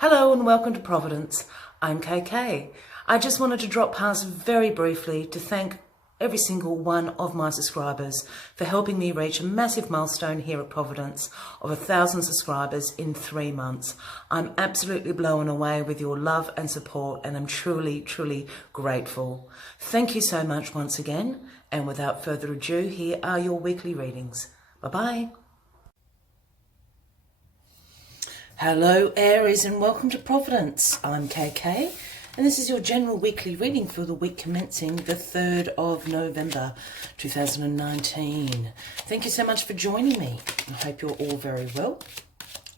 Hello and welcome to Providence. I'm KK. I just wanted to drop past very briefly to thank every single one of my subscribers for helping me reach a massive milestone here at Providence of 1,000 subscribers in 3 months. I'm absolutely blown away with your love and support, and I'm truly, truly grateful. Thank you so much once again, and without further ado, here are your weekly readings. Bye-bye. Hello Aries and welcome to Providence. I'm KK and this is your general weekly reading for the week commencing the 3rd of November 2019. Thank you so much for joining me. I hope you're all very well.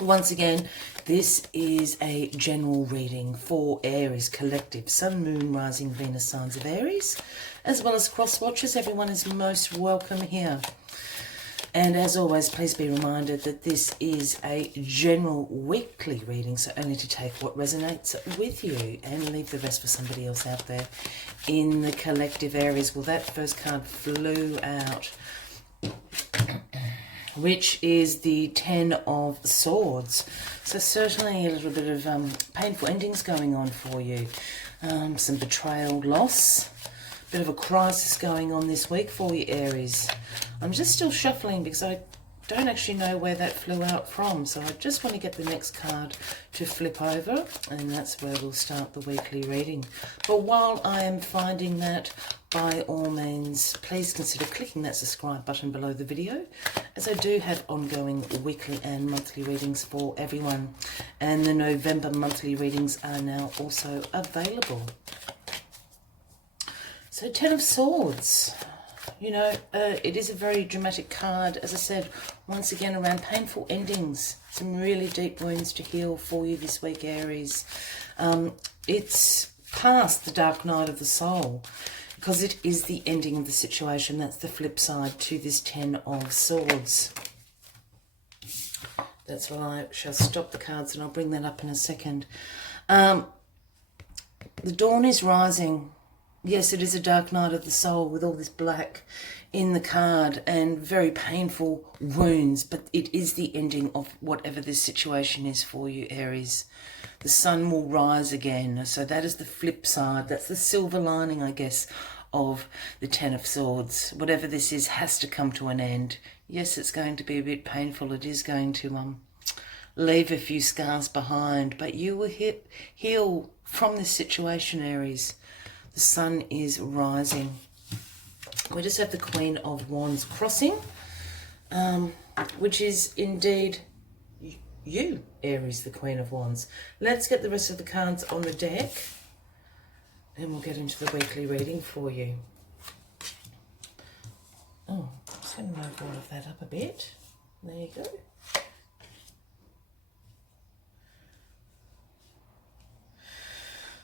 Once again, this is a general reading for Aries collective, Sun, Moon, Rising, Venus signs of Aries, as well as cross watchers. Everyone is most welcome here. And as always, please be reminded that this is a general weekly reading, so only to take what resonates with you and leave the rest for somebody else out there in the collective Aries. Well, that first card flew out, which is the 10 of Swords. So certainly a little bit of painful endings going on for you. Some betrayal, loss. Bit of a crisis going on this week for you, Aries. I'm just still shuffling because I don't actually know where that flew out from. So I just want to get the next card to flip over, and that's where we'll start the weekly reading. But while I am finding that, by all means, please consider clicking that subscribe button below the video, as I do have ongoing weekly and monthly readings for everyone. And the November monthly readings are now also available. So 10 of Swords, you know, it is a very dramatic card, as I said, once again around painful endings, some really deep wounds to heal for you this week, Aries. It's past the dark night of the soul, because it is the ending of the situation. That's the flip side to this 10 of Swords. That's why I shall stop the cards and I'll bring that up in a second. The dawn is rising. Yes, it is a dark night of the soul with all this black in the card and very painful wounds, but it is the ending of whatever this situation is for you, Aries. The sun will rise again. So that is the flip side. That's the silver lining, I guess, of the 10 of Swords. Whatever this is has to come to an end. Yes, it's going to be a bit painful. It is going to leave a few scars behind, but you will heal from this situation, Aries. The sun is rising. We just have the Queen of Wands crossing, which is indeed you, Aries, the Queen of Wands. Let's get the rest of the cards on the deck, and we'll get into the weekly reading for you. Oh, I'm just going to move all of that up a bit. There you go.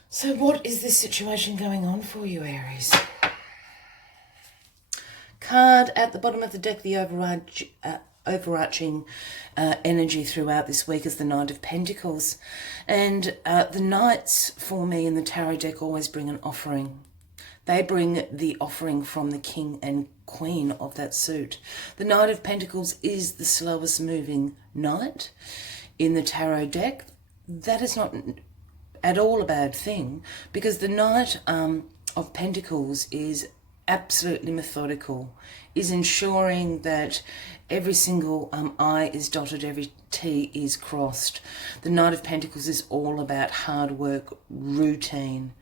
So what is this situation going on for you, Aries? Card at the bottom of the deck, the overarching energy throughout this week is the Knight of Pentacles. And the Knights, for me, in the tarot deck always bring an offering. They bring the offering from the King and Queen of that suit. The Knight of Pentacles is the slowest moving knight in the tarot deck. That is not at all a bad thing, because the Knight of Pentacles is absolutely methodical, is ensuring that every single I is dotted, every T is crossed. The Knight of Pentacles is all about hard work, routine,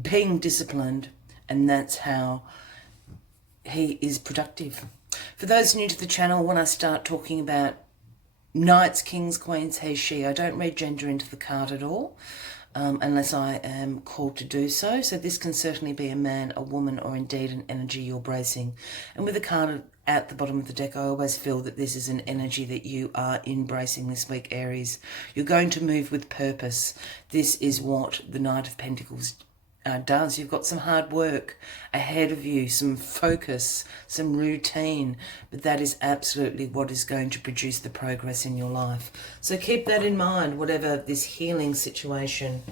being disciplined, and that's how he is productive. For those new to the channel, when I start talking about Knights, Kings, Queens, he, she, I don't read gender into the card at all, unless I am called to do so. So this can certainly be a man, a woman, or indeed an energy you're bracing. And with the card at the bottom of the deck, I always feel that this is an energy that you are embracing this week, Aries. You're going to move with purpose. This is what the Knight of Pentacles does. You've got some hard work ahead of you, some focus, some routine, but that is absolutely what is going to produce the progress in your life. So keep that in mind, whatever this healing situation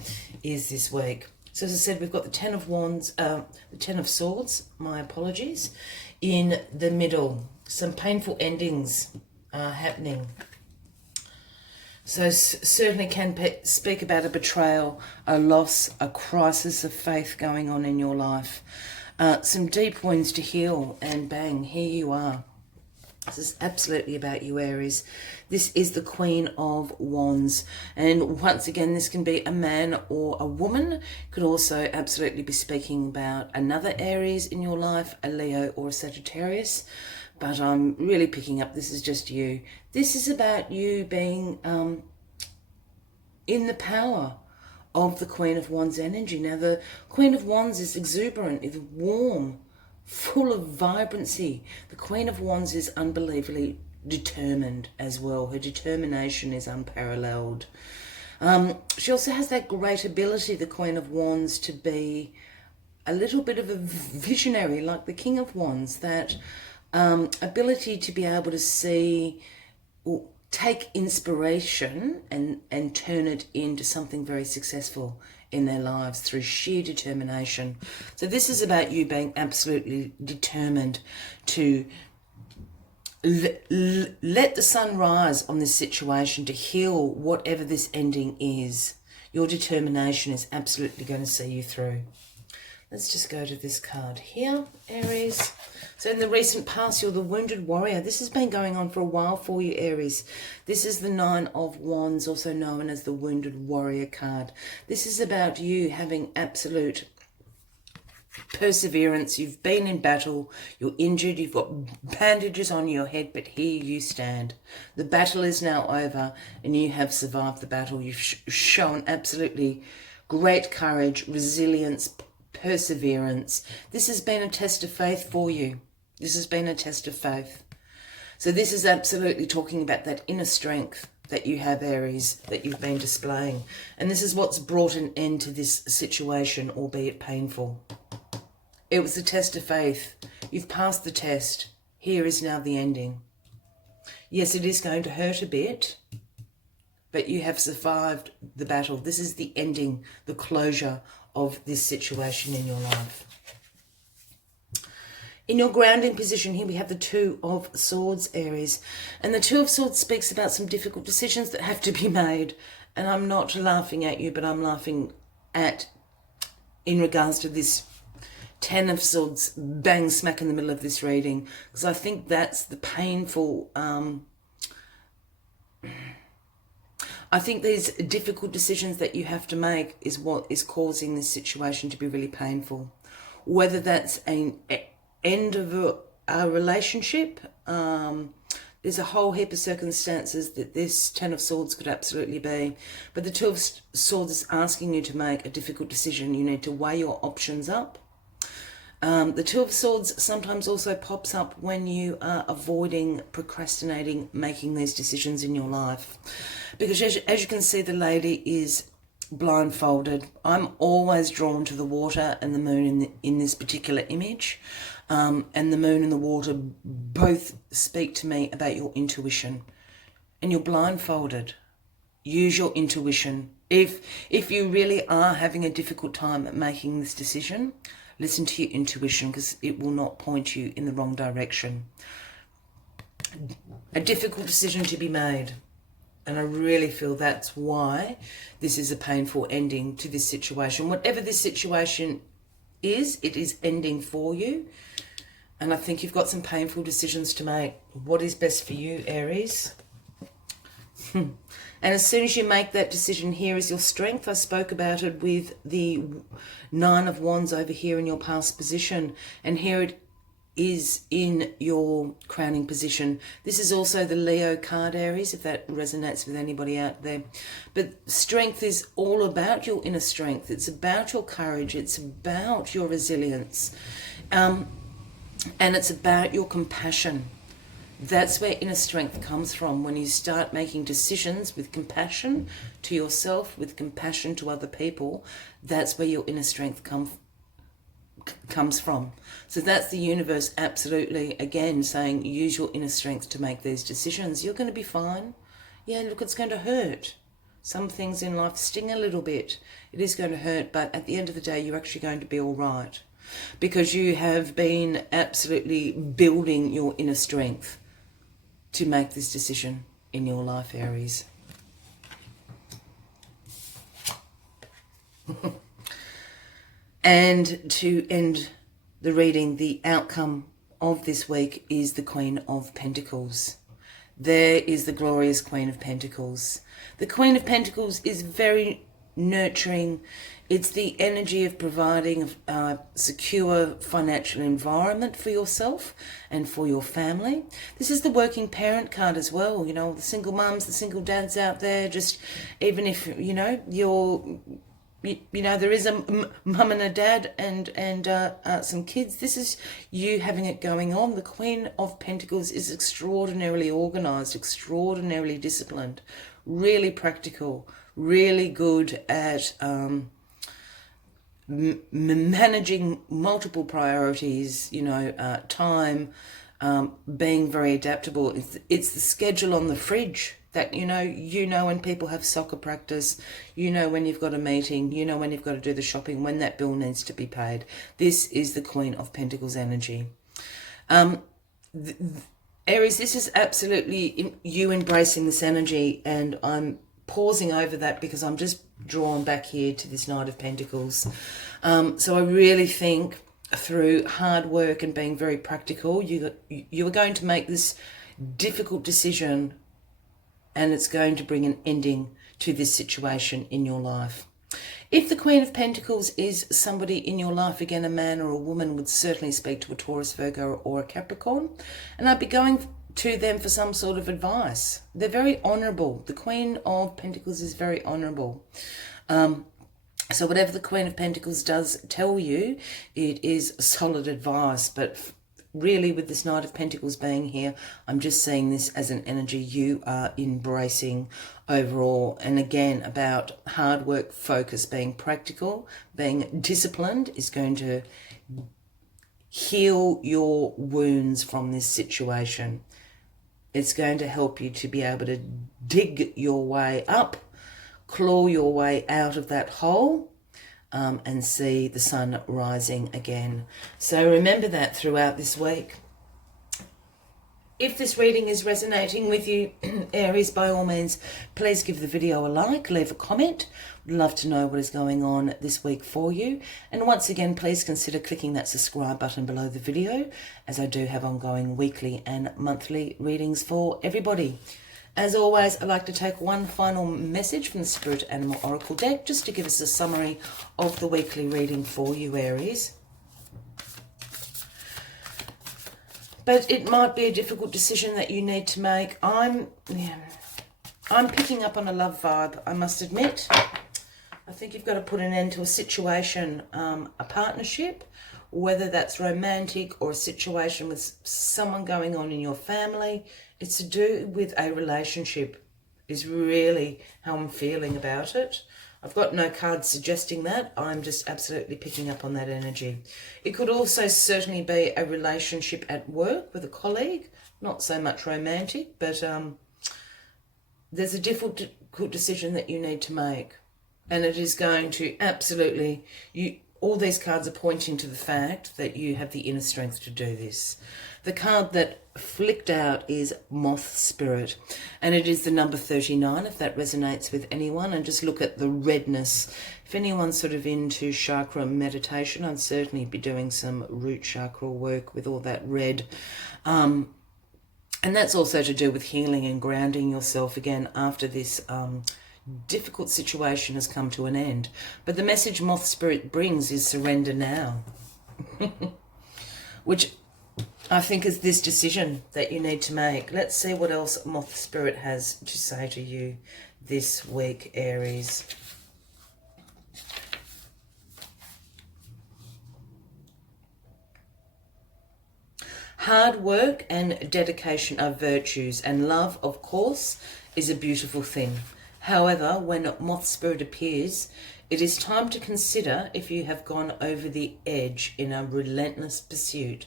is this week. So as I said, we've got the 10 of Wands, the 10 of Swords, my apologies, in the middle. Some painful endings are happening. So certainly can speak about a betrayal, a loss, a crisis of faith going on in your life. Some deep wounds to heal, and bang, here you are. This is absolutely about you, Aries. This is the Queen of Wands. And once again, this can be a man or a woman. Could also absolutely be speaking about another Aries in your life, a Leo or a Sagittarius. But I'm really picking up this is just you. This is about you being in the power of the Queen of Wands energy. Now, the Queen of Wands is exuberant, is warm, full of vibrancy. The Queen of Wands is unbelievably determined as well. Her determination is unparalleled. She also has that great ability, the Queen of Wands, to be a little bit of a visionary, like the King of Wands, that ability to be able to see, take inspiration and turn it into something very successful in their lives through sheer determination. So this is about you being absolutely determined to let the sun rise on this situation, to heal whatever this ending is. Your determination is absolutely going to see you through. Let's just go to this card here, Aries. So in the recent past, you're the wounded warrior. This has been going on for a while for you, Aries. This is the Nine of Wands, also known as the wounded warrior card. This is about you having absolute perseverance. You've been in battle, you're injured, you've got bandages on your head, but here you stand. The battle is now over and you have survived the battle. You've shown absolutely great courage, resilience, perseverance. This has been a test of faith for you. This has been a test of faith. So this is absolutely talking about that inner strength that you have, Aries, that you've been displaying. And this is what's brought an end to this situation, albeit painful. It was a test of faith. You've passed the test. Here is now the ending. Yes, it is going to hurt a bit, but you have survived the battle. This is the ending, the closure of this situation in your life. In your grounding position here, we have the Two of Swords, Aries. And the Two of Swords speaks about some difficult decisions that have to be made. And I'm not laughing at you, but I'm laughing at, in regards to this Ten of Swords, bang smack in the middle of this reading. Because I think that's the painful... I think these difficult decisions that you have to make is what is causing this situation to be really painful. Whether that's an end of a relationship, there's a whole heap of circumstances that this Ten of Swords could absolutely be. But the Two of Swords is asking you to make a difficult decision. You need to weigh your options up. The Two of Swords sometimes also pops up when you are avoiding, procrastinating, making these decisions in your life. Because as you can see, the lady is blindfolded. I'm always drawn to the water and the moon in this particular image. And the moon and the water both speak to me about your intuition. And you're blindfolded. Use your intuition. If you really are having a difficult time at making this decision, listen to your intuition, because it will not point you in the wrong direction. A difficult decision to be made. And I really feel that's why this is a painful ending to this situation. Whatever this situation is, it is ending for you. And I think you've got some painful decisions to make. What is best for you, Aries? And as soon as you make that decision, here is your strength. I spoke about it with the Nine of Wands over here in your past position. And here it is in your crowning position. This is also the Leo card, Aries, if that resonates with anybody out there. But strength is all about your inner strength. It's about your courage. It's about your resilience. And it's about your compassion. That's where inner strength comes from. When you start making decisions with compassion to yourself, with compassion to other people, that's where your inner strength comes from. So that's the universe absolutely, again, saying use your inner strength to make these decisions. You're going to be fine. Yeah, look, it's going to hurt. Some things in life sting a little bit. It is going to hurt, but at the end of the day, you're actually going to be all right. Because you have been absolutely building your inner strength to make this decision in your life, Aries. And to end the reading, the outcome of this week is the Queen of Pentacles. There is the glorious Queen of Pentacles. The Queen of Pentacles is very nurturing. It's the energy of providing a secure financial environment for yourself and for your family. This is the working parent card as well. You know, the single mums, the single dads out there, just even if, you know, there is a mum and a dad and some kids. This is you having it going on. The Queen of Pentacles is extraordinarily organised, extraordinarily disciplined, really practical, really good at managing multiple priorities, you know, time, being very adaptable. It's the schedule on the fridge that, you know when people have soccer practice, you know when you've got a meeting, you know when you've got to do the shopping, when that bill needs to be paid. This is the Queen of Pentacles energy. Aries, this is absolutely you embracing this energy, and I'm pausing over that because I'm just drawn back here to this Knight of Pentacles. So I really think through hard work and being very practical, you are going to make this difficult decision, and it's going to bring an ending to this situation in your life. If the Queen of Pentacles is somebody in your life, again, a man or a woman, would certainly speak to a Taurus, Virgo, or a Capricorn, and I'd be going to them for some sort of advice. They're very honourable. The Queen of Pentacles is very honourable. So whatever the Queen of Pentacles does tell you, it is solid advice. But really, with this Knight of Pentacles being here, I'm just seeing this as an energy you are embracing overall. And again, about hard work, focus, being practical, being disciplined is going to heal your wounds from this situation. It's going to help you to be able to dig your way up, claw your way out of that hole, and see the sun rising again. So remember that throughout this week. If this reading is resonating with you, Aries, by all means, please give the video a like, leave a comment. Would love to know what is going on this week for you. And once again, please consider clicking that subscribe button below the video, as I do have ongoing weekly and monthly readings for everybody. As always, I'd like to take one final message from the Spirit Animal Oracle deck, just to give us a summary of the weekly reading for you, Aries. But it might be a difficult decision that you need to make. I'm picking up on a love vibe, I must admit. I think you've got to put an end to a situation, a partnership, whether that's romantic or a situation with someone going on in your family. It's to do with a relationship, is really how I'm feeling about it. I've got no cards suggesting that. I'm just absolutely picking up on that energy. It could also certainly be a relationship at work with a colleague, not so much romantic, but there's a difficult decision that you need to make. And it is going to absolutely, all these cards are pointing to the fact that you have the inner strength to do this. The card that flicked out is Moth Spirit, and it is the number 39, if that resonates with anyone. And just look at the redness. If anyone's sort of into chakra meditation, I'd certainly be doing some root chakra work with all that red. And that's also to do with healing and grounding yourself again after this difficult situation has come to an end. But the message Moth Spirit brings is surrender now, which I think is this decision that you need to make. Let's see what else Moth Spirit has to say to you this week, Aries. Hard work and dedication are virtues, and love, of course, is a beautiful thing. However, when Moth Spirit appears, it is time to consider if you have gone over the edge in a relentless pursuit.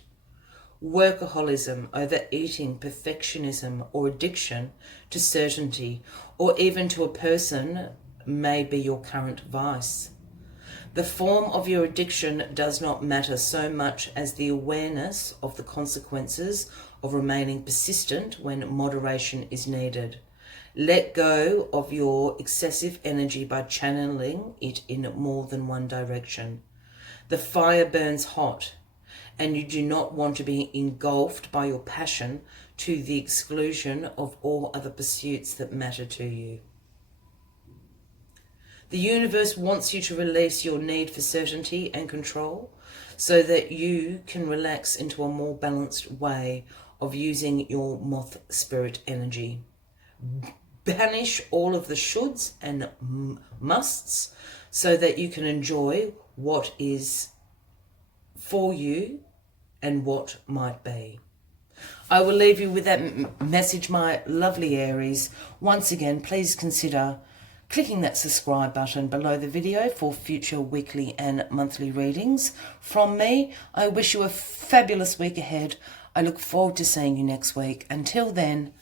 Workaholism, overeating, perfectionism, or addiction to certainty, or even to a person, may be your current vice. The form of your addiction does not matter so much as the awareness of the consequences of remaining persistent when moderation is needed. Let go of your excessive energy by channeling it in more than one direction. The fire burns hot, and you do not want to be engulfed by your passion to the exclusion of all other pursuits that matter to you. The universe wants you to release your need for certainty and control so that you can relax into a more balanced way of using your moth spirit energy. Banish all of the shoulds and musts so that you can enjoy what is for you and what might be. I will leave you with that message, my lovely Aries. Once again, please consider clicking that subscribe button below the video for future weekly and monthly readings. From me, I wish you a fabulous week ahead. I look forward to seeing you next week. Until then,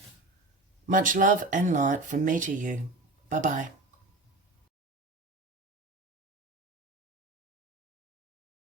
much love and light from me to you. Bye-bye.